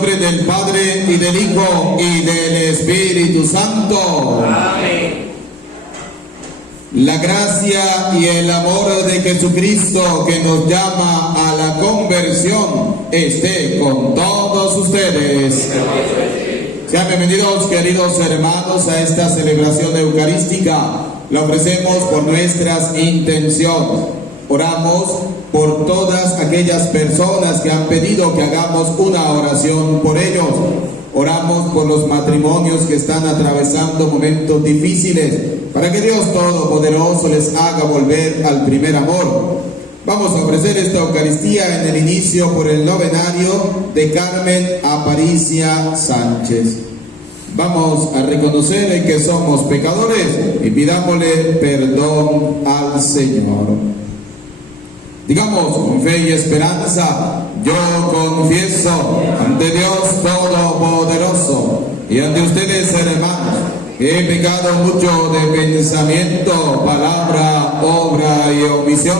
nombre del Padre, y del Hijo, y del Espíritu Santo. Amén. La gracia y el amor de Jesucristo, que nos llama a la conversión, esté con todos ustedes. Sean bienvenidos, queridos hermanos, a esta celebración eucarística. La ofrecemos por nuestras intenciones. Oramos por todas aquellas personas que han pedido que hagamos una oración por ellos. Oramos por los matrimonios que están atravesando momentos difíciles, para que Dios Todopoderoso les haga volver al primer amor. Vamos a ofrecer esta Eucaristía en el inicio por el novenario de Carmen Aparicia Sánchez. Vamos a reconocer que somos pecadores y pidámosle perdón al Señor. Digamos con fe y esperanza: yo confieso ante Dios Todopoderoso y ante ustedes, hermanos, que he pecado mucho de pensamiento, palabra, obra y omisión,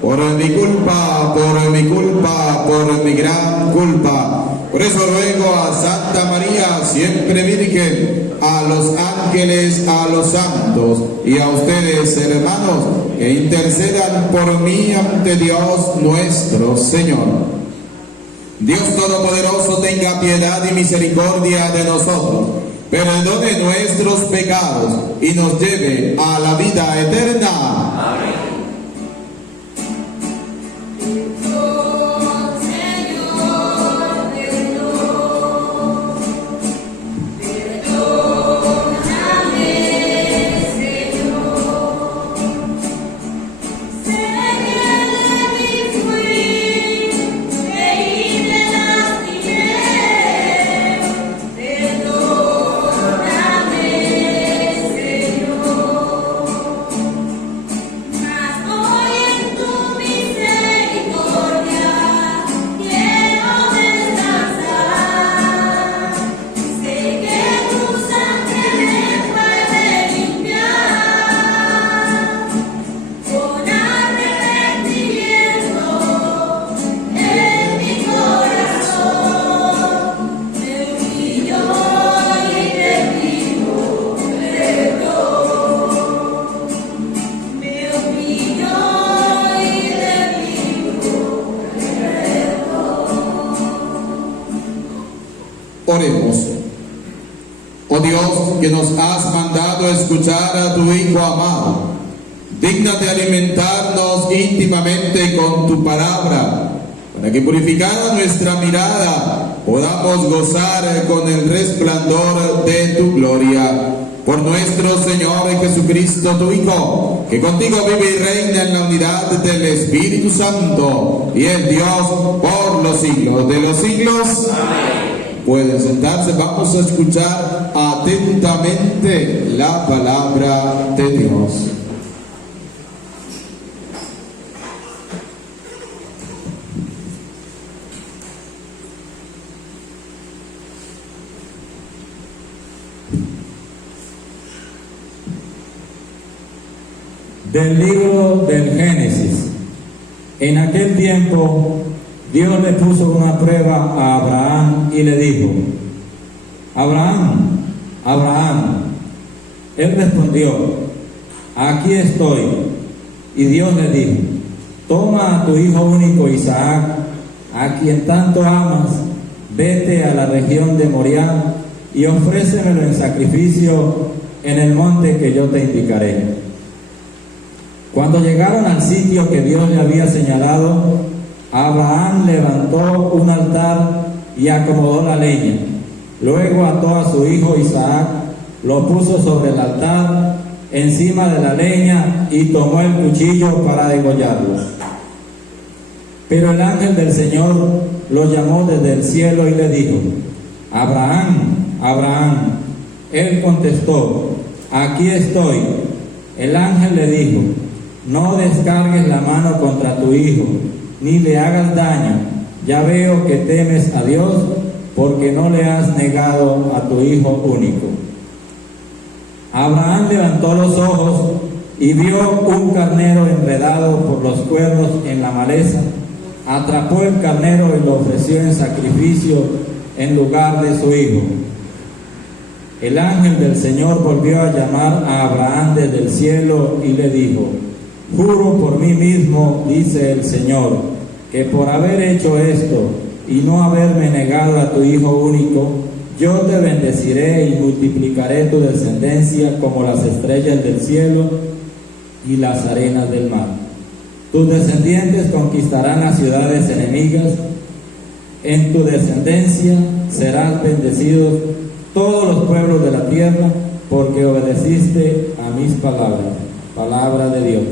por mi culpa, por mi gran culpa. Por eso ruego a Santa María, siempre Virgen, a los ángeles, a los santos y a ustedes, hermanos, que intercedan por mí ante Dios nuestro Señor. Dios Todopoderoso tenga piedad y misericordia de nosotros, perdone nuestros pecados y nos lleve a la vida eterna. Amén. Oremos. Oh Dios, que nos has mandado a escuchar a tu Hijo amado, dígnate alimentarnos íntimamente con tu palabra, para que purificada nuestra mirada podamos gozar con el resplandor de tu gloria. Por nuestro Señor Jesucristo, tu Hijo, que contigo vive y reina en la unidad del Espíritu Santo, y es Dios por los siglos de los siglos. Amén. Pueden sentarse, vamos a escuchar atentamente la palabra de Dios. Del libro del Génesis. En aquel tiempo Dios le puso una prueba a Abraham y le dijo: Abraham, Abraham. Él respondió: aquí estoy. Y Dios le dijo: toma a tu hijo único Isaac, a quien tanto amas, vete a la región de Moriah y ofrécemelo en sacrificio en el monte que yo te indicaré. Cuando llegaron al sitio que Dios le había señalado, Abraham levantó un altar y acomodó la leña. Luego ató a su hijo Isaac, lo puso sobre el altar, encima de la leña, y tomó el cuchillo para degollarlo. Pero el ángel del Señor lo llamó desde el cielo y le dijo: Abraham, Abraham. Él contestó: aquí estoy. El ángel le dijo: no descargues la mano contra tu hijo, ni le hagas daño. Ya veo que temes a Dios, porque no le has negado a tu hijo único. Abraham levantó los ojos y vio un carnero enredado por los cuernos en la maleza. Atrapó el carnero y lo ofreció en sacrificio en lugar de su hijo. El ángel del Señor volvió a llamar a Abraham desde el cielo y le dijo: juro por mí mismo, dice el Señor, que por haber hecho esto y no haberme negado a tu hijo único, yo te bendeciré y multiplicaré tu descendencia como las estrellas del cielo y las arenas del mar. Tus descendientes conquistarán las ciudades enemigas. En tu descendencia serán bendecidos todos los pueblos de la tierra, porque obedeciste a mis palabras. Palabra de Dios.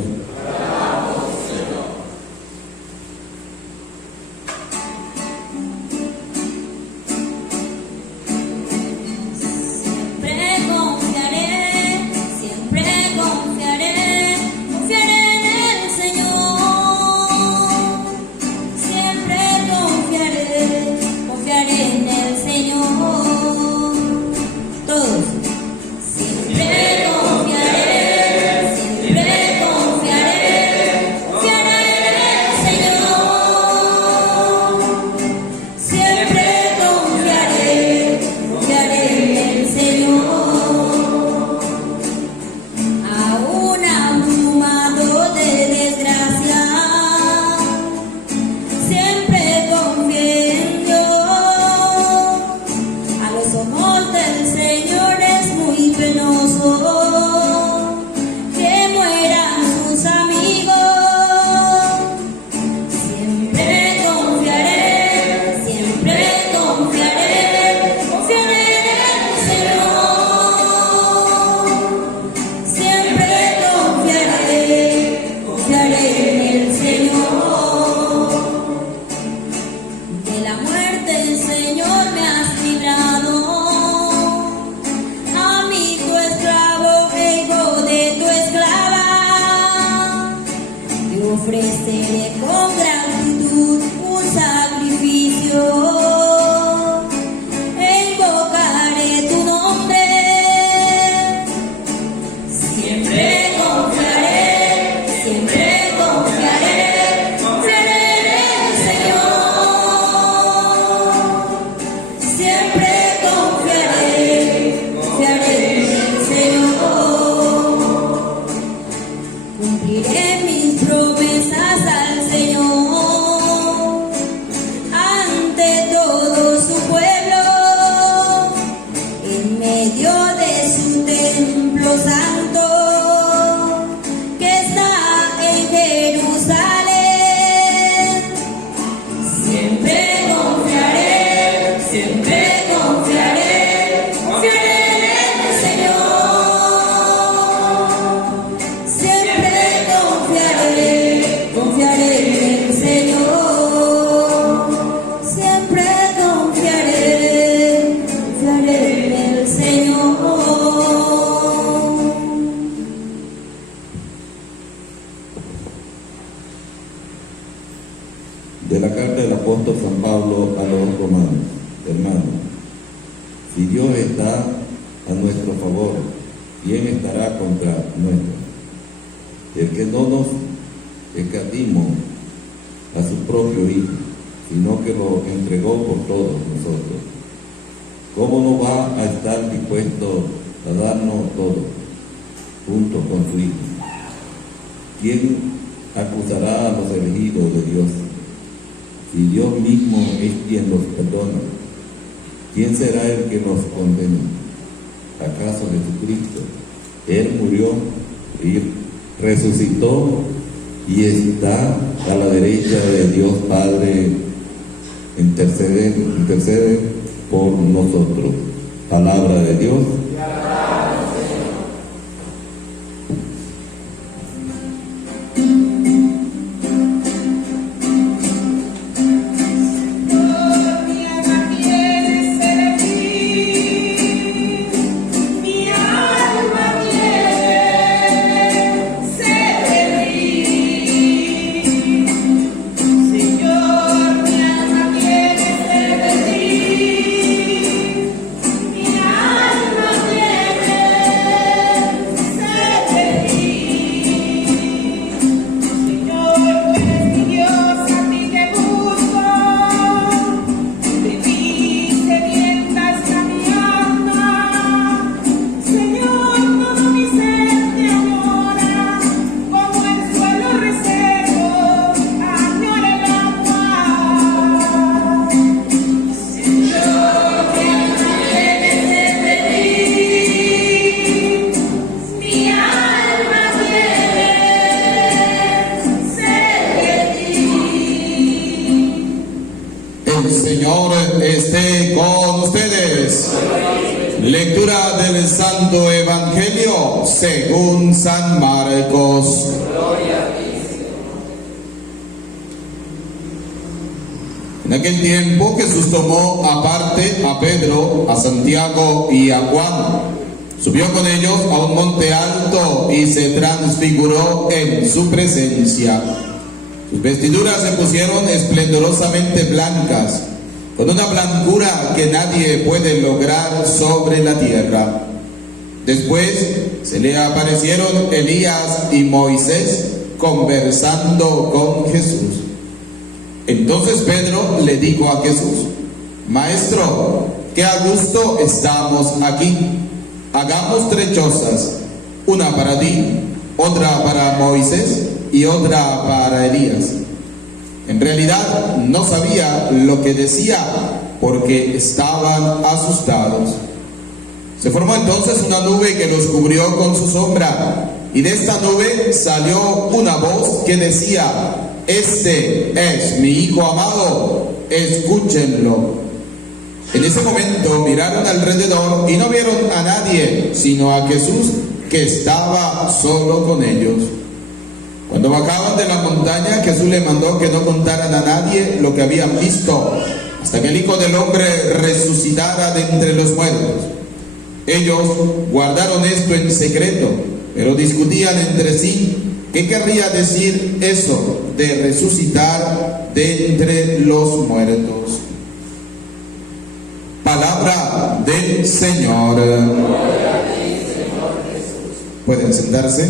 Ofreceré con gratitud un sacrificio e invocaré tu nombre. Siempre confiaré, confiaré en el Señor. Siempre confiaré en el Señor. Cumpliré mis promesas al Señor ante todo su pueblo, en medio de su templo santo que está en Jerusalén. Siempre confiaré en el Señor. Siempre confiaré en el Señor. Siempre confiaré en el Señor. De la carta del apóstol San Pablo a los romanos. Hermanos, si Dios está a nuestro favor, ¿quién estará contra nosotros? El que no nos escatimó a su propio Hijo, sino que lo entregó por todos nosotros, ¿cómo no va a estar dispuesto a darnos todo junto con su Hijo? ¿Quién acusará a los elegidos de Dios? Si Dios mismo es quien los perdona, ¿quién será el que nos condena? ¿Acaso Jesucristo? Él murió y resucitó y está a la derecha de Dios Padre, intercede por nosotros. Palabra de Dios. Mi alma del Santo Evangelio según San Marcos. En aquel tiempo Jesús tomó aparte a Pedro, a Santiago y a Juan. Subió con ellos a un monte alto y se transfiguró en su presencia. Sus vestiduras se pusieron esplendorosamente blancas, con una blancura que nadie puede lograr sobre la tierra. Después se le aparecieron Elías y Moisés conversando con Jesús. Entonces Pedro le dijo a Jesús: Maestro, qué a gusto estamos aquí. Hagamos 3 chozas, una para ti, otra para Moisés y otra para Elías. En realidad no sabía lo que decía porque estaban asustados. Se formó entonces una nube que los cubrió con su sombra, y de esta nube salió una voz que decía: Este es mi Hijo amado, escúchenlo. En ese momento miraron alrededor y no vieron a nadie, sino a Jesús, que estaba solo con ellos. Cuando bajaban de la montaña, Jesús le mandó que no contaran a nadie lo que habían visto, hasta que el Hijo del Hombre resucitara de entre los muertos. Ellos guardaron esto en secreto, pero discutían entre sí qué querría decir eso de resucitar de entre los muertos. Palabra del Señor. Pueden sentarse.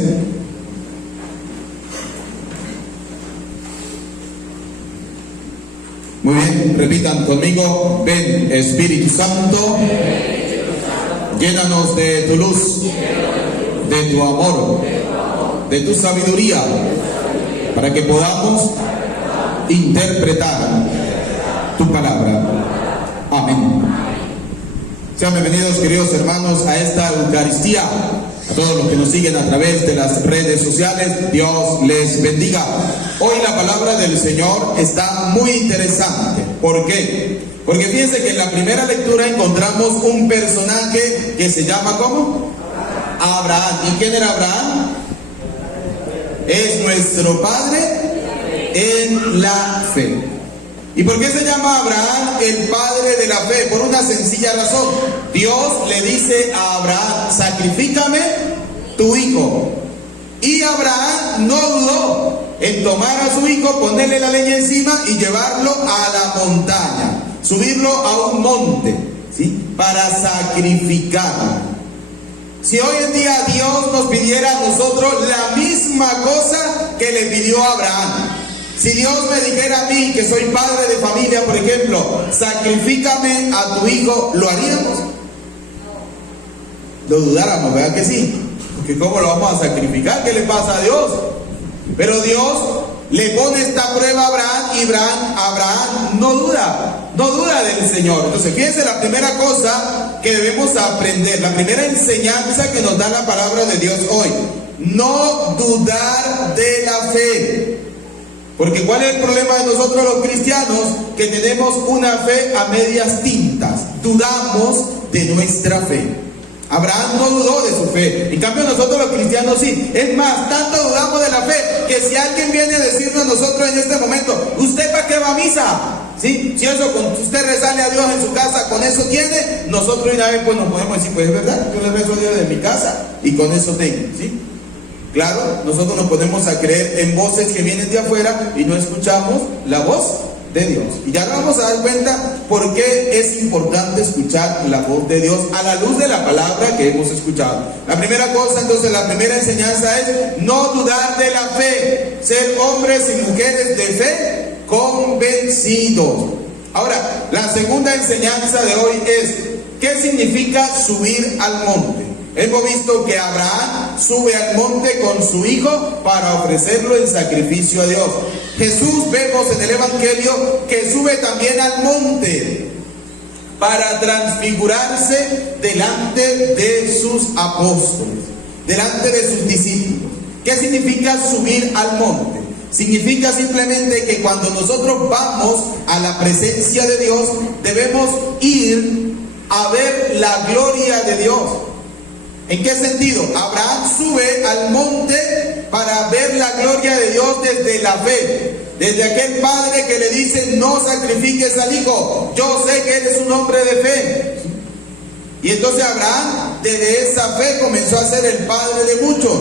Muy bien, repitan conmigo: ven Espíritu Santo, llénanos de tu luz, de tu amor, de tu sabiduría, para que podamos interpretar tu palabra. Amén. Sean bienvenidos, queridos hermanos, a esta Eucaristía. A todos los que nos siguen a través de las redes sociales, Dios les bendiga. Hoy la palabra del Señor está muy interesante. ¿Por qué? Porque fíjense que en la primera lectura encontramos un personaje que se llama ¿cómo? Abraham. ¿Y quién era Abraham? Es nuestro padre en la fe. ¿Y por qué se llama Abraham el padre de la fe? Por una sencilla razón. Dios le dice a Abraham: sacrifícame tu hijo. Y Abraham no dudó en tomar a su hijo, ponerle la leña encima y llevarlo a la montaña, subirlo a un monte, ¿sí?, para sacrificarlo. Si hoy en día Dios nos pidiera a nosotros la misma cosa que le pidió a Abraham, si Dios me dijera a mí, que soy padre de familia, por ejemplo, sacrifícame a tu hijo, ¿lo haríamos? Lo dudáramos, ¿verdad que sí? Porque ¿cómo lo vamos a sacrificar? ¿Qué le pasa a Dios? Pero Dios le pone esta prueba a Abraham, y Abraham no duda del Señor. Entonces fíjense la primera cosa que debemos aprender, la primera enseñanza que nos da la palabra de Dios hoy: no dudar de la fe. Porque ¿cuál es el problema de nosotros los cristianos? Que tenemos una fe a medias tintas, dudamos de nuestra fe. Abraham no dudó de su fe, en cambio nosotros los cristianos sí. Es más, tanto dudamos de la fe que si alguien viene a decirnos a nosotros en este momento: ¿usted para qué va a misa? ¿Sí? Si eso, con usted rezarle a Dios en su casa, con eso tiene, nosotros una vez pues nos podemos decir: pues es verdad, yo le rezo a Dios de mi casa y con eso tengo, ¿sí? Claro, nosotros nos ponemos a creer en voces que vienen de afuera y no escuchamos la voz de Dios. Y ya nos vamos a dar cuenta por qué es importante escuchar la voz de Dios a la luz de la palabra que hemos escuchado. La primera cosa, entonces, la primera enseñanza es no dudar de la fe, ser hombres y mujeres de fe convencidos. Ahora, la segunda enseñanza de hoy es: ¿qué significa subir al monte? Hemos visto que Abraham sube al monte con su hijo para ofrecerlo en sacrificio a Dios. Jesús, vemos en el Evangelio que sube también al monte para transfigurarse delante de sus apóstoles, delante de sus discípulos. ¿Qué significa subir al monte? Significa simplemente que cuando nosotros vamos a la presencia de Dios, debemos ir a ver la gloria de Dios. ¿En qué sentido? Abraham sube al monte para ver la gloria de Dios desde la fe. Desde aquel padre que le dice, no sacrifiques al hijo, yo sé que eres un hombre de fe. Y entonces Abraham, desde esa fe, comenzó a ser el padre de muchos.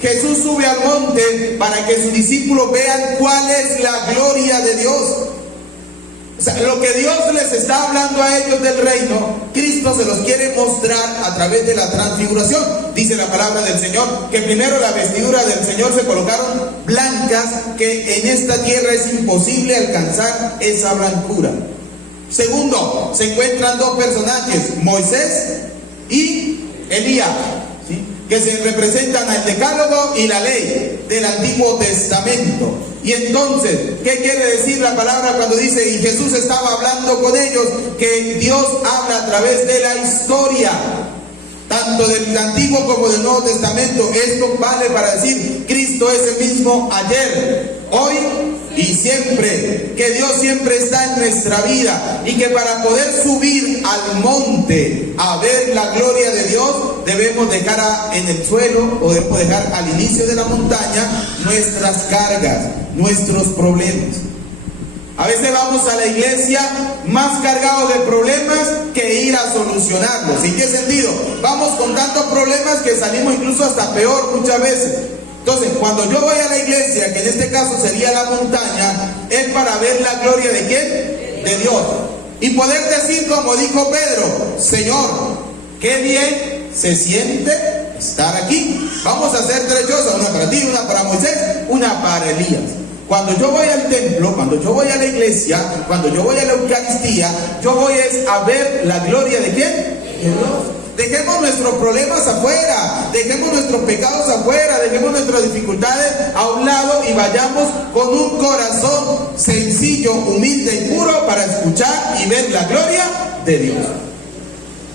Jesús sube al monte para que sus discípulos vean cuál es la gloria de Dios. O sea, lo que Dios les está hablando a ellos del reino, Cristo se los quiere mostrar a través de la transfiguración. Dice la palabra del Señor que primero la vestidura del Señor se colocaron blancas, que en esta tierra es imposible alcanzar esa blancura. Segundo, se encuentran dos personajes, Moisés y Elías, ¿sí?, que se representan al decálogo y la ley del Antiguo Testamento. Y entonces, ¿qué quiere decir la palabra cuando dice, y Jesús estaba hablando con ellos? Que Dios habla a través de la historia, tanto del Antiguo como del Nuevo Testamento. Esto vale para decir, Cristo es el mismo ayer, hoy y siempre, que Dios siempre está en nuestra vida, y que para poder subir al monte a ver la gloria de Dios, debemos dejar en el suelo, o debemos dejar al inicio de la montaña nuestras cargas, nuestros problemas. A veces vamos a la iglesia más cargados de problemas que ir a solucionarlos. ¿En qué sentido? Vamos con tantos problemas que salimos incluso hasta peor muchas veces. Entonces, cuando yo voy a la iglesia, que en este caso sería la montaña, es para ver la gloria de ¿quién? De Dios. Y poder decir, como dijo Pedro, Señor, qué bien se siente estar aquí. Vamos a hacer tres cosas, una para ti, una para Moisés, una para Elías. Cuando yo voy al templo, cuando yo voy a la iglesia, cuando yo voy a la Eucaristía, yo voy a ver la gloria de ¿quién? De Dios. Dejemos nuestros problemas afuera, dejemos nuestros pecados afuera, dejemos nuestras dificultades a un lado y vayamos con un corazón sencillo, humilde y puro para escuchar y ver la gloria de Dios.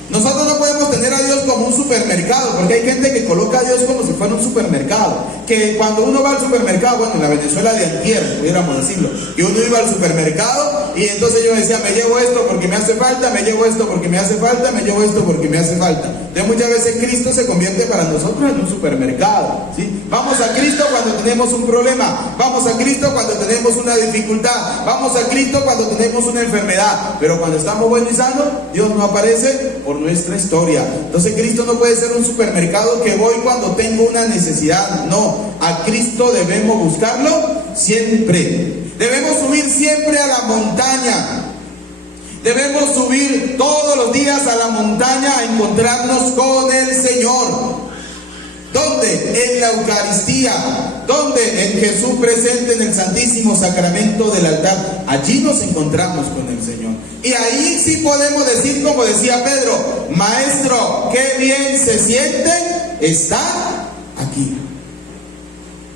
Nosotros no podemos tener a Dios como un supermercado, porque hay gente que coloca a Dios como si fuera un supermercado. Que cuando uno va al supermercado, bueno, en la Venezuela de antier, pudiéramos decirlo, que uno iba al supermercado y entonces yo decía, me llevo esto porque me hace falta, me llevo esto porque me hace falta, me llevo esto porque me hace falta. Entonces muchas veces Cristo se convierte para nosotros en un supermercado, ¿sí? Vamos a Cristo cuando tenemos un problema, vamos a Cristo cuando tenemos una dificultad, vamos a Cristo cuando tenemos una enfermedad, pero cuando estamos buenos y sanos, Dios no aparece por nuestra historia. Entonces Cristo no puede ser un supermercado que voy cuando tengo una necesidad. No, a Cristo debemos buscarlo siempre. Debemos subir siempre a la montaña. Debemos subir todos los días a la montaña a encontrarnos con el Señor. ¿Dónde? En la Eucaristía. ¿Dónde? En Jesús presente en el Santísimo Sacramento del altar. Allí nos encontramos con el Señor. Y ahí sí podemos decir, como decía Pedro, Maestro, qué bien se siente estar aquí.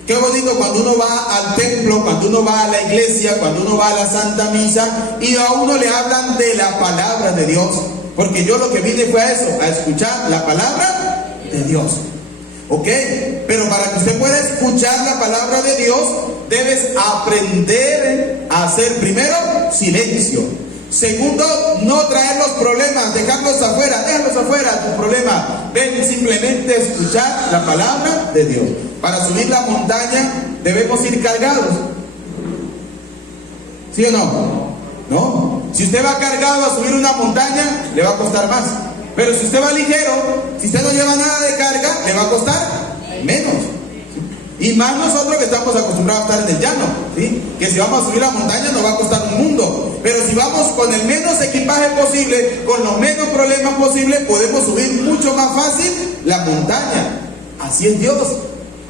Qué bonito cuando uno va al templo, cuando uno va a la iglesia, cuando uno va a la Santa Misa y a uno le hablan de la palabra de Dios. Porque yo lo que vine fue a eso, a escuchar la palabra de Dios. ¿Ok? Pero para que usted pueda escuchar la palabra de Dios, debes aprender a hacer primero silencio. Segundo, no traer los problemas, dejarlos afuera, tu problema. Ven simplemente a escuchar la palabra de Dios. Para subir la montaña debemos ir cargados. ¿Sí o no? No. Si usted va cargado a subir una montaña, le va a costar más. Pero si usted va ligero, si usted no lleva nada de carga, le va a costar menos. Y más nosotros que estamos acostumbrados a estar en el llano, ¿sí? Que si vamos a subir la montaña nos va a costar un mundo. Pero si vamos con el menos equipaje posible, con los menos problemas posibles, podemos subir mucho más fácil la montaña. Así es Dios.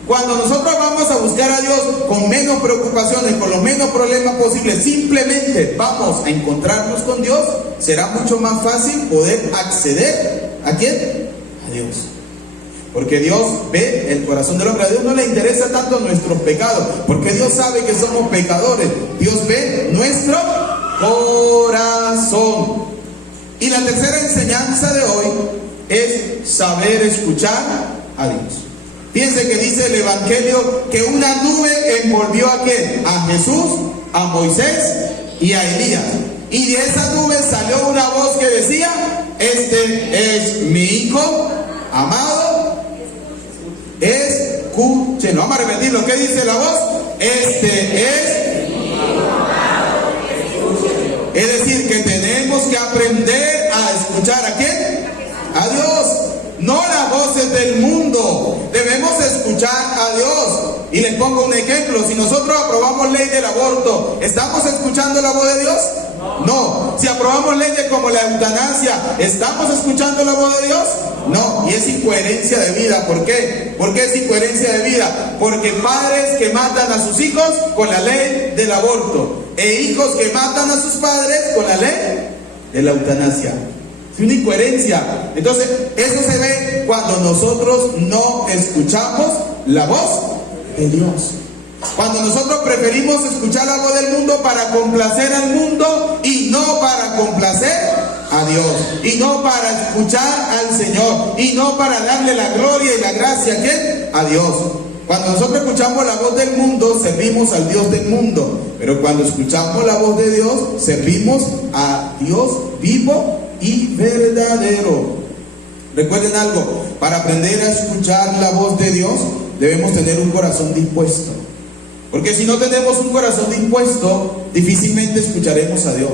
Cuando nosotros vamos a buscar a Dios con menos preocupaciones, con los menos problemas posibles, simplemente vamos a encontrarnos con Dios, será mucho más fácil poder acceder ¿a quién? A Dios. Porque Dios ve el corazón del hombre. A Dios no le interesa tanto nuestros pecados, porque Dios sabe que somos pecadores. Dios ve nuestro corazón. Y la tercera enseñanza de hoy es saber escuchar a Dios. Fíjense que dice el Evangelio que una nube envolvió a ¿quién? A Jesús, a Moisés y a Elías. Y de esa nube salió una voz que decía: este es mi Hijo amado, escuchen. Vamos a repetirlo. ¿Qué dice la voz? Este es. Es decir, que tenemos que aprender a escuchar ¿a quién? A Dios. No las voces del mundo. Debemos escuchar a Dios. Y les pongo un ejemplo. Si nosotros aprobamos ley del aborto, ¿estamos escuchando la voz de Dios? No. Si aprobamos leyes como la eutanasia, ¿estamos escuchando la voz de Dios? No. Y es incoherencia de vida. ¿Por qué? ¿Por qué es incoherencia de vida? Porque padres que matan a sus hijos con la ley del aborto e hijos que matan a sus padres con la ley de la eutanasia. Es una incoherencia. Entonces, eso se ve cuando nosotros no escuchamos la voz de Dios. Cuando nosotros preferimos escuchar la voz del mundo para complacer al mundo y no para complacer a Dios, y no para escuchar al Señor, y no para darle la gloria y la gracia ¿a quién? A Dios. Cuando nosotros escuchamos la voz del mundo, servimos al Dios del mundo. Pero cuando escuchamos la voz de Dios, servimos a Dios vivo y verdadero. Recuerden algo, para aprender a escuchar la voz de Dios, debemos tener un corazón dispuesto. Porque si no tenemos un corazón dispuesto, difícilmente escucharemos a Dios.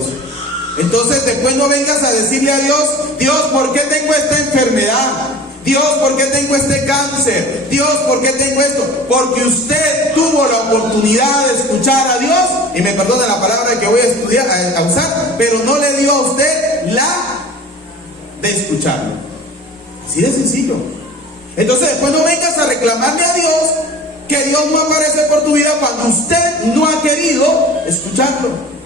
Entonces después no vengas a decirle a Dios, Dios, ¿por qué tengo esta enfermedad? Dios, ¿por qué tengo este cáncer? Dios, ¿por qué tengo esto? Porque usted tuvo la oportunidad de escuchar a Dios, y me perdona la palabra que voy a usar, pero no le dio a usted la de escucharlo. Así de sencillo. Entonces después no vengas a reclamarle a Dios que Dios no aparece por tu vida cuando usted no ha querido escucharlo.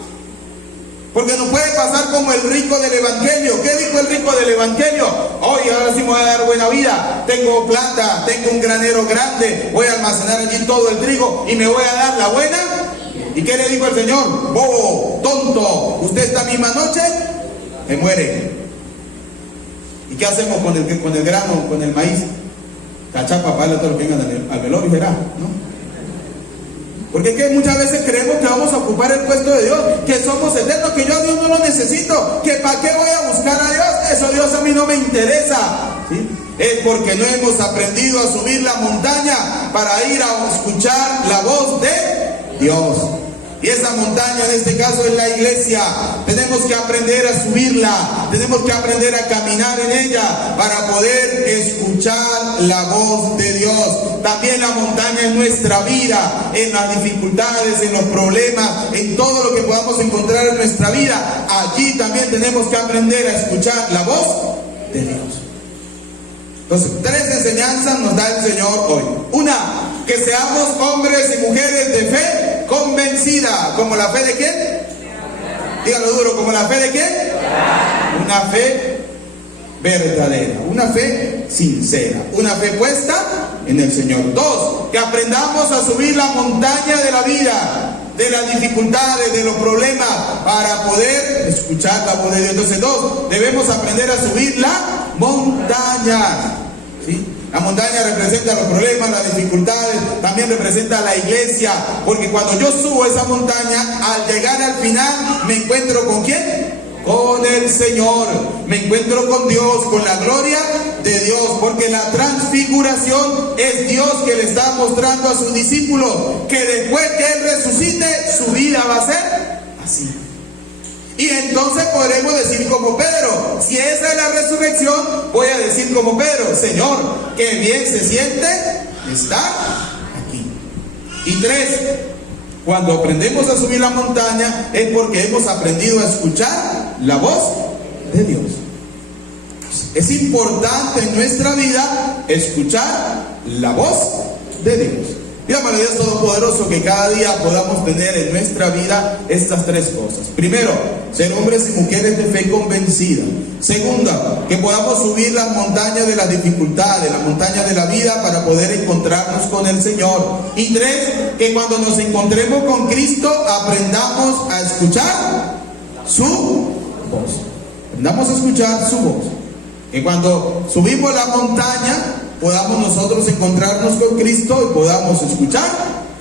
Porque no puede pasar como el rico del Evangelio. ¿Qué dijo el rico del Evangelio? Oye, ahora sí me voy a dar buena vida. Tengo plata, tengo un granero grande, voy a almacenar allí todo el trigo y me voy a dar la buena. ¿Y qué le dijo el Señor? Bobo, tonto, usted esta misma noche se muere. ¿Y qué hacemos con el grano, con el maíz? Cachapa para todo lo que vengan al velorio y verá, ¿no? Porque es que muchas veces creemos que vamos a ocupar el puesto de Dios, que somos eternos, que yo a Dios no lo necesito, que para qué voy a buscar a Dios, eso Dios a mí no me interesa, ¿sí? Es porque no hemos aprendido a subir la montaña para ir a escuchar la voz de Dios. Y esa montaña en este caso es la iglesia. Tenemos que aprender a subirla, tenemos que aprender a caminar en ella para poder escuchar la voz de Dios. También la montaña es nuestra vida, en las dificultades, en los problemas, en todo lo que podamos encontrar en nuestra vida. Allí también tenemos que aprender a escuchar la voz de Dios. Entonces, 3 enseñanzas nos da el Señor hoy. Una, que seamos hombres y mujeres de fe convencida. ¿Como la fe de quién? Dígalo duro, ¿como la fe de quién? Una fe verdadera, una fe sincera, una fe puesta en el Señor. 2, que aprendamos a subir la montaña de la vida, de las dificultades, de los problemas, para poder escuchar la voz de Dios. Entonces 2, debemos aprender a subir la montaña, ¿sí? La montaña representa los problemas, las dificultades, también representa la iglesia, porque cuando yo subo esa montaña, al llegar al final, me encuentro ¿con quién? Con el Señor, me encuentro con Dios, con la gloria de Dios, porque la transfiguración es Dios que le está mostrando a sus discípulos que después que Él resucite, su vida va a ser así. Y entonces podremos decir como Pedro, si esa es la resurrección, voy a decir como Pedro, Señor, que bien se siente estar aquí. Y 3, cuando aprendemos a subir la montaña es porque hemos aprendido a escuchar la voz de Dios. Es importante en nuestra vida escuchar la voz de Dios. Dígame a Dios Todopoderoso que cada día podamos tener en nuestra vida estas 3 cosas. Primero, ser hombres y mujeres de fe convencida. Segunda, que podamos subir las montañas de las dificultades, las montañas de la vida para poder encontrarnos con el Señor. Y 3, que cuando nos encontremos con Cristo aprendamos a escuchar su voz. Aprendamos a escuchar su voz. Que cuando subimos la montaña podamos nosotros encontrarnos con Cristo y podamos escuchar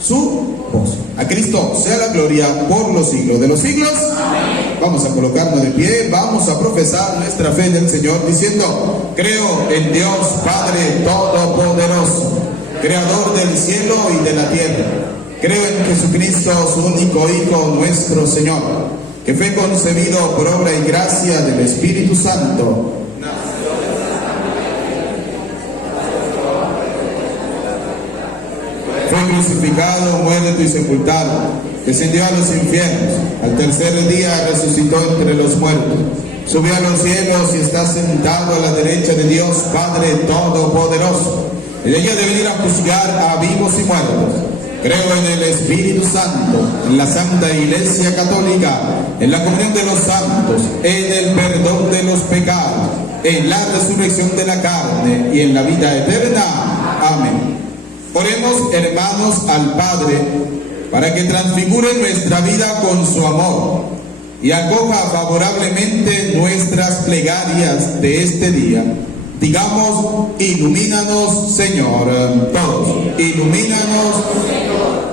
su voz. A Cristo sea la gloria por los siglos de los siglos. Amén. Vamos a colocarnos de pie, vamos a profesar nuestra fe en el Señor diciendo: creo en Dios Padre Todopoderoso, Creador del cielo y de la tierra. Creo en Jesucristo, su único Hijo, nuestro Señor, que fue concebido por obra y gracia del Espíritu Santo. Fue crucificado, muerto y sepultado. Descendió a los infiernos. Al tercer día resucitó entre los muertos. Subió a los cielos y está sentado a la derecha de Dios Padre Todopoderoso. Y de ella de venir a juzgar a vivos y muertos. Creo en el Espíritu Santo, en la Santa Iglesia Católica, en la comunión de los santos, en el perdón de los pecados, en la resurrección de la carne y en la vida eterna. Amén. Oremos, hermanos, al Padre, para que transfigure nuestra vida con su amor y acoja favorablemente nuestras plegarias de este día. Digamos, ilumínanos, Señor. Todos, ilumínanos, Señor.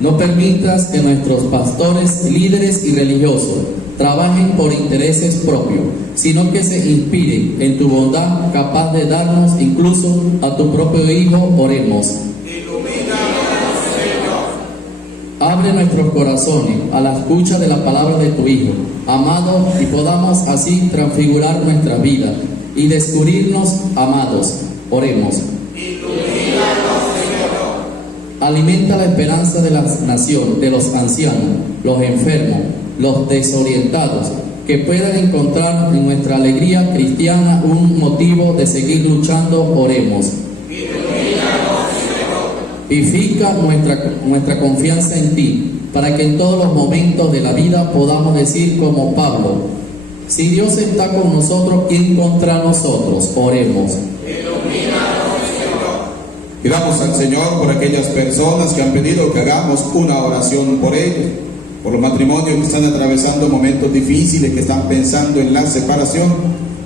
No permitas que nuestros pastores, líderes y religiosos trabajen por intereses propios, sino que se inspiren en tu bondad capaz de darnos incluso a tu propio Hijo. Oremos. Ilumínanos, Señor. Abre nuestros corazones a la escucha de la palabra de tu Hijo, amado, y podamos así transfigurar nuestra vida y descubrirnos amados. Oremos. Alimenta la esperanza de la nación, de los ancianos, los enfermos, los desorientados, que puedan encontrar en nuestra alegría cristiana un motivo de seguir luchando. Oremos. Vivifica nuestra confianza en ti, para que en todos los momentos de la vida podamos decir como Pablo: si Dios está con nosotros, ¿quién contra nosotros? Oremos. Pidamos al Señor por aquellas personas que han pedido que hagamos una oración por ellos, por los matrimonios que están atravesando momentos difíciles, que están pensando en la separación,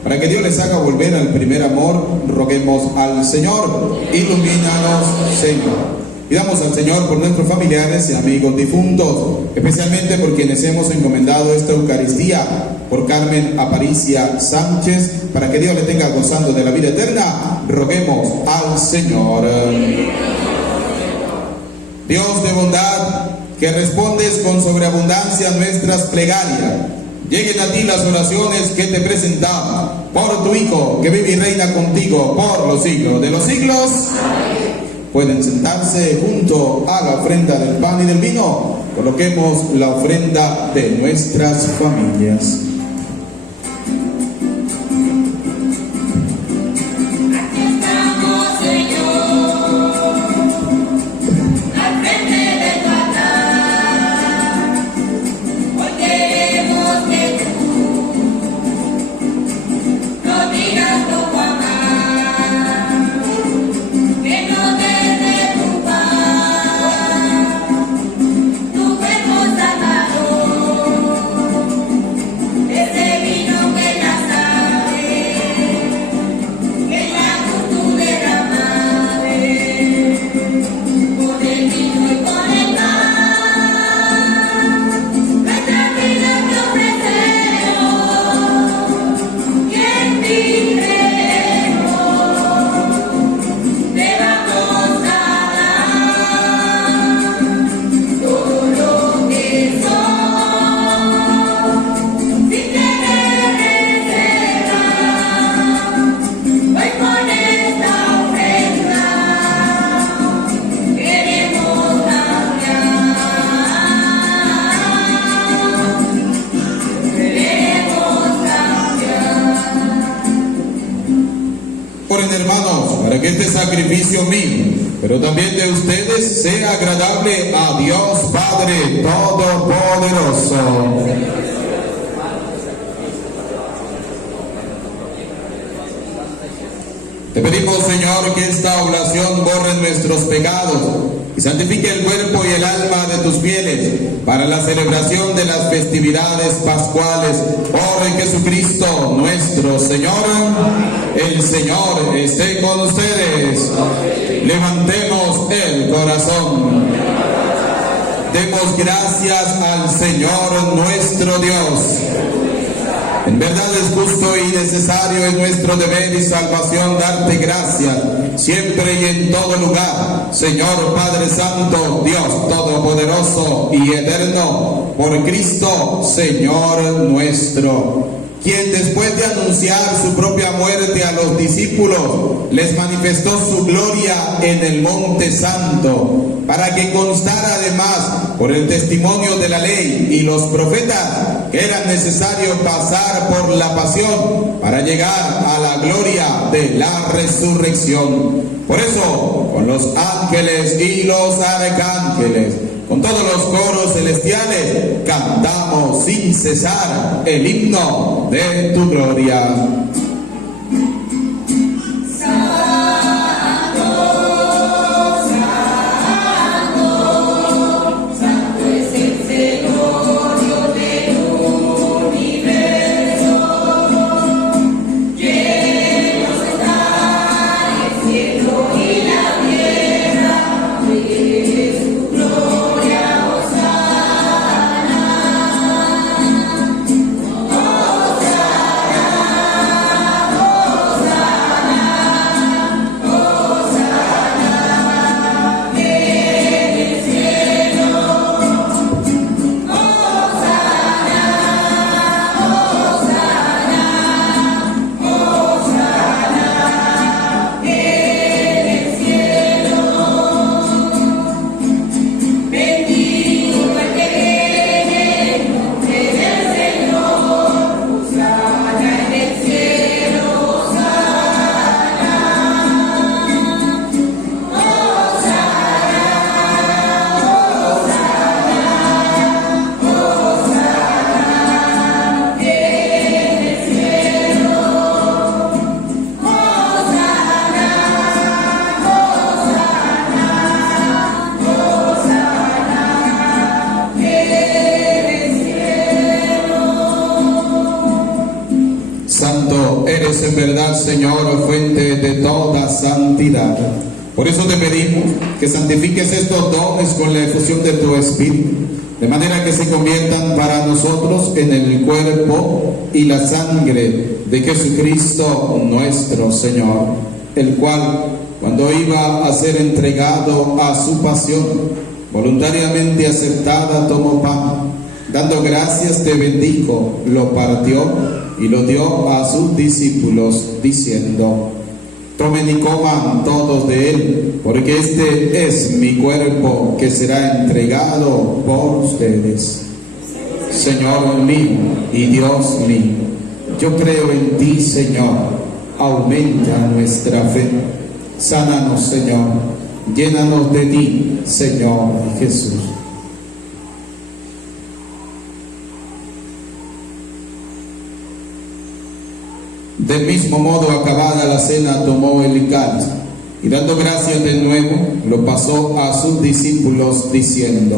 para que Dios les haga volver al primer amor. Roguemos al Señor. Ilumínanos, Señor. Pidamos al Señor por nuestros familiares y amigos difuntos, especialmente por quienes hemos encomendado esta Eucaristía, por Carmen Aparicia Sánchez, para que Dios le tenga gozando de la vida eterna. Roguemos al Señor. Dios de bondad, que respondes con sobreabundancia a nuestras plegarias, lleguen a ti las oraciones que te presentamos por tu Hijo, que vive y reina contigo por los siglos de los siglos. Pueden sentarse junto a la ofrenda del pan y del vino. Coloquemos la ofrenda de nuestras familias. Hermanos, para que este sacrificio mío, pero también de ustedes, sea agradable a Dios Padre Todopoderoso. Te pedimos, Señor, que esta oblación borre nuestros pecados y santifique el cuerpo y el alma de tus fieles para la celebración de las festividades pascuales. Por Jesucristo nuestro Señor. El Señor esté con ustedes. Levantemos el corazón. Demos gracias al Señor nuestro Dios. En verdad es justo y necesario, es nuestro deber y salvación darte gracias, siempre y en todo lugar, Señor Padre Santo, Dios Todopoderoso y Eterno, por Cristo, Señor nuestro, quien después de anunciar su propia muerte a los discípulos, les manifestó su gloria en el Monte Santo, para que constara además por el testimonio de la ley y los profetas que era necesario pasar por la pasión para llegar a la gloria de la resurrección. Por eso, con los ángeles y los arcángeles, con todos los coros celestiales, cantamos sin cesar el himno de tu gloria. Eres en verdad, Señor, fuente de toda santidad. Por eso te pedimos que santifiques estos dones con la efusión de tu Espíritu, de manera que se conviertan para nosotros en el cuerpo y la sangre de Jesucristo nuestro Señor, el cual, cuando iba a ser entregado a su pasión, voluntariamente aceptada, tomó pan, dando gracias te bendijo, lo partió y lo dio a sus discípulos, diciendo: tomen y coman todos de él, porque este es mi cuerpo que será entregado por ustedes. Señor mío y Dios mío, yo creo en ti, Señor, aumenta nuestra fe. Sánanos, Señor, llénanos de ti, Señor Jesús. Del mismo modo, acabada la cena, tomó el cáliz y dando gracias de nuevo, lo pasó a sus discípulos diciendo: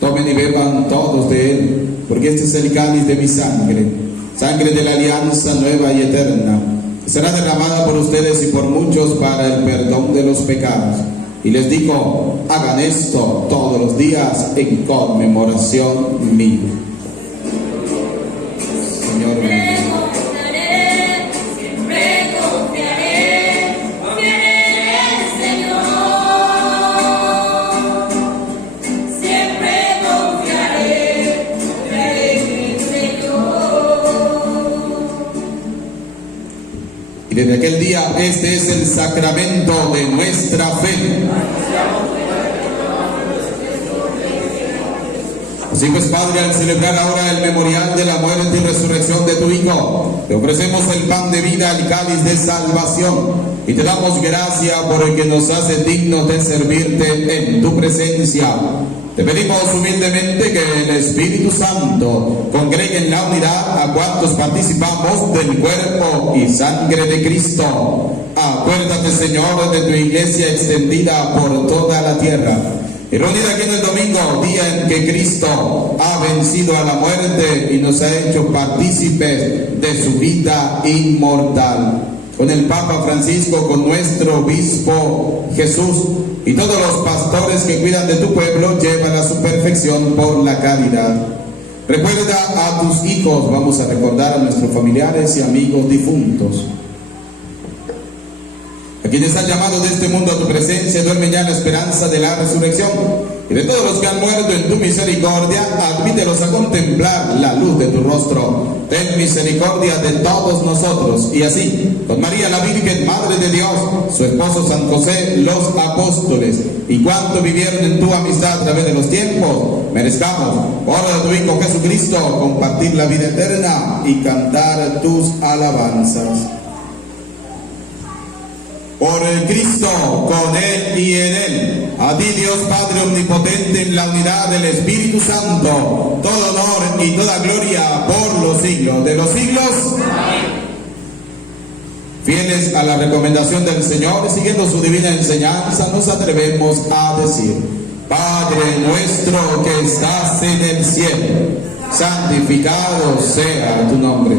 tomen y beban todos de él, porque este es el cáliz de mi sangre, sangre de la alianza nueva y eterna, que será derramada por ustedes y por muchos para el perdón de los pecados. Y les dijo: hagan esto todos los días en conmemoración mía. Señor mío. Y desde aquel día, este es el sacramento de nuestra fe. Así pues, Padre, al celebrar ahora el memorial de la muerte y resurrección de tu Hijo, te ofrecemos el pan de vida, el cáliz de salvación, y te damos gracias por el que nos hace dignos de servirte en tu presencia. Te pedimos humildemente que el Espíritu Santo congregue en la unidad a cuantos participamos del cuerpo y sangre de Cristo. Acuérdate, Señor, de tu iglesia extendida por toda la tierra, y reunida aquí en el domingo, día en que Cristo ha vencido a la muerte y nos ha hecho partícipes de su vida inmortal. Con el Papa Francisco, con nuestro obispo Jesús y todos los pastores que cuidan de tu pueblo, llévala a su perfección por la caridad. Recuerda a tus hijos, vamos a recordar a nuestros familiares y amigos difuntos. A quienes has llamado de este mundo a tu presencia, duermen ya en la esperanza de la resurrección. Y de todos los que han muerto en tu misericordia, admítelos a contemplar la luz de tu rostro. Ten misericordia de todos nosotros. Y así, con María la Virgen, Madre de Dios, su esposo San José, los apóstoles, y cuanto vivieron en tu amistad a través de los tiempos, merezcamos, por obra de tu Hijo Jesucristo, compartir la vida eterna y cantar tus alabanzas. Por el Cristo, con Él y en Él, a ti Dios Padre Omnipotente, en la unidad del Espíritu Santo, todo honor y toda gloria por los siglos de los siglos. Amén. Fieles a la recomendación del Señor, siguiendo su divina enseñanza, nos atrevemos a decir: Padre nuestro que estás en el cielo, santificado sea tu nombre.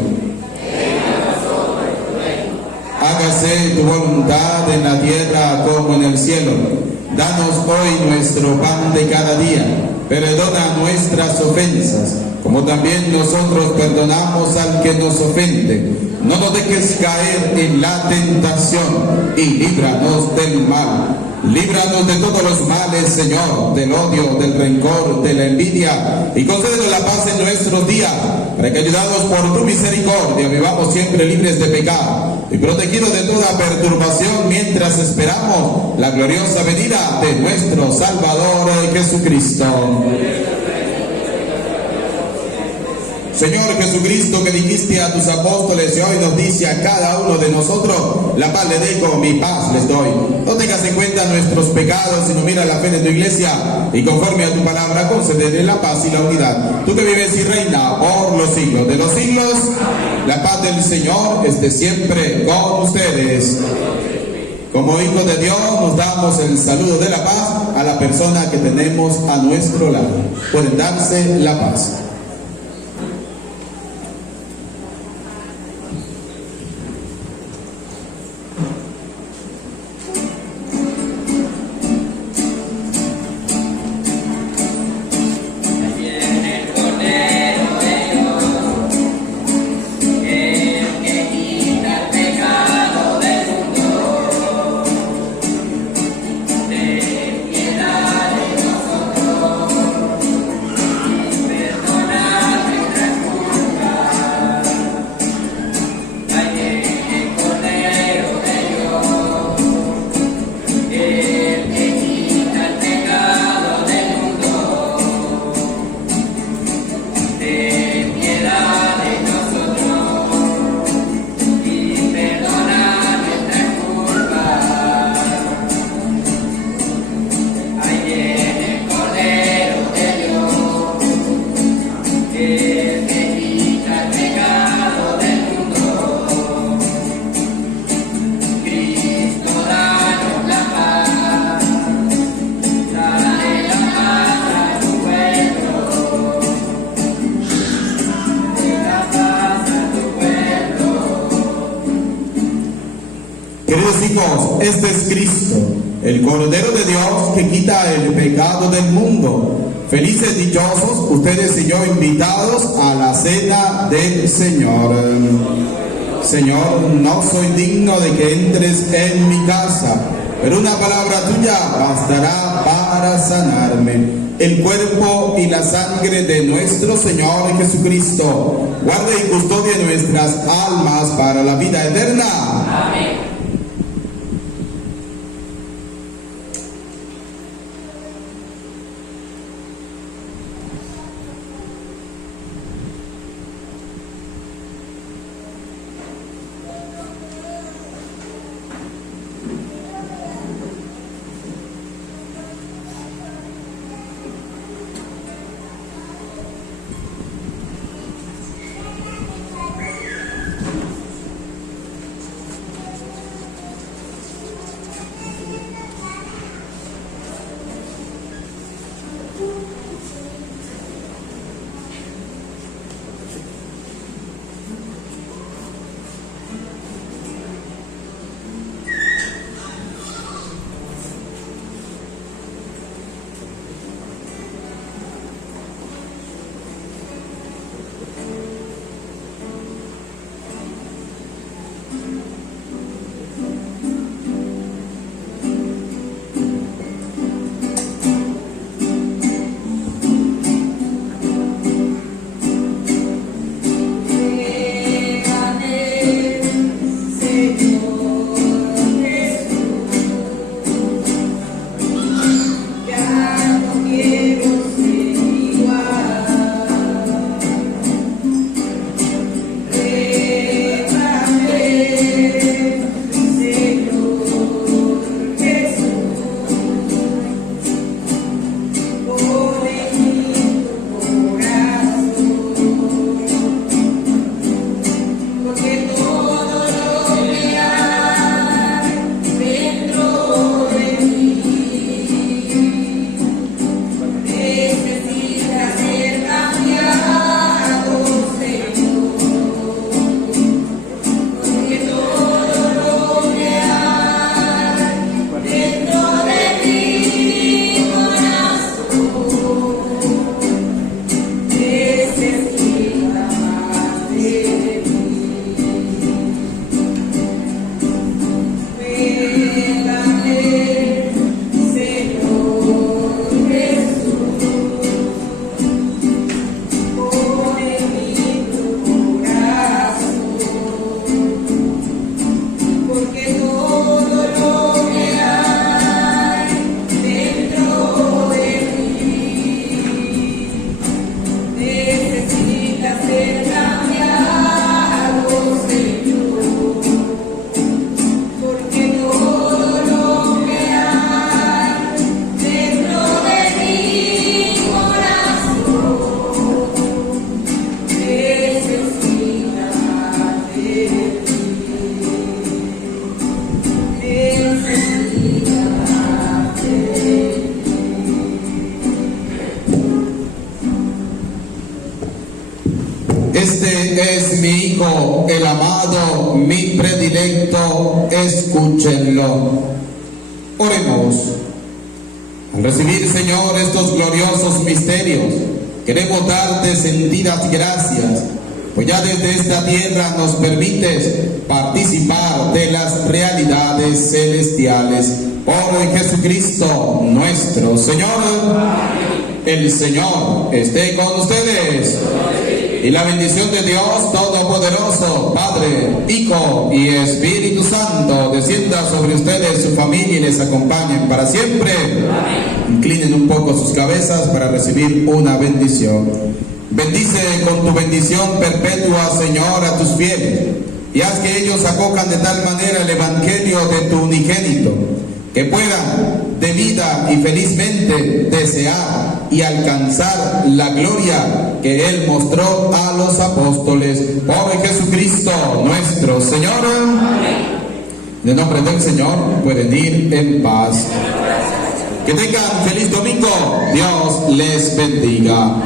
Hágase tu voluntad en la tierra como en el cielo. Danos hoy nuestro pan de cada día. Perdona nuestras ofensas, como también nosotros perdonamos al que nos ofende. No nos dejes caer en la tentación y líbranos del mal. Líbranos de todos los males, Señor, del odio, del rencor, de la envidia, y concédenos la paz en nuestros días, para que, ayudados por tu misericordia, vivamos siempre libres de pecado y protegidos de toda perturbación, mientras esperamos la gloriosa venida de nuestro Salvador Jesucristo. Señor Jesucristo, que dijiste a tus apóstoles y hoy nos dice a cada uno de nosotros: la paz les dejo, mi paz les doy. No tengas en cuenta nuestros pecados, sino mira la fe de tu iglesia y conforme a tu palabra concederle la paz y la unidad. Tú que vives y reina por los siglos de los siglos, la paz del Señor esté siempre con ustedes. Como hijos de Dios nos damos el saludo de la paz a la persona que tenemos a nuestro lado. Pueden darse la paz. Este es Cristo, el Cordero de Dios que quita el pecado del mundo. Felices, dichosos, ustedes y yo invitados a la cena del Señor. Señor, no soy digno de que entres en mi casa, pero una palabra tuya bastará para sanarme. El cuerpo y la sangre de nuestro Señor Jesucristo guarde y custodie nuestras almas para la vida eterna. Amén. Este es mi Hijo, el amado, mi predilecto, escúchenlo. Oremos. Al recibir, Señor, estos gloriosos misterios, queremos darte sentidas gracias, pues ya desde esta tierra nos permites participar de las realidades celestiales. Por Jesucristo nuestro Señor. El Señor esté con ustedes. Y la bendición de Dios Todopoderoso, Padre, Hijo y Espíritu Santo, descienda sobre ustedes, su familia, y les acompañen para siempre. Inclinen un poco sus cabezas para recibir una bendición. Bendice con tu bendición perpetua, Señor, a tus fieles, y haz que ellos acojan de tal manera el evangelio de tu unigénito, que puedan debida y felizmente desear y alcanzar la gloria que Él mostró a los apóstoles. Por Jesucristo nuestro Señor. En el nombre del Señor pueden ir en paz. Que tengan feliz domingo. Dios les bendiga.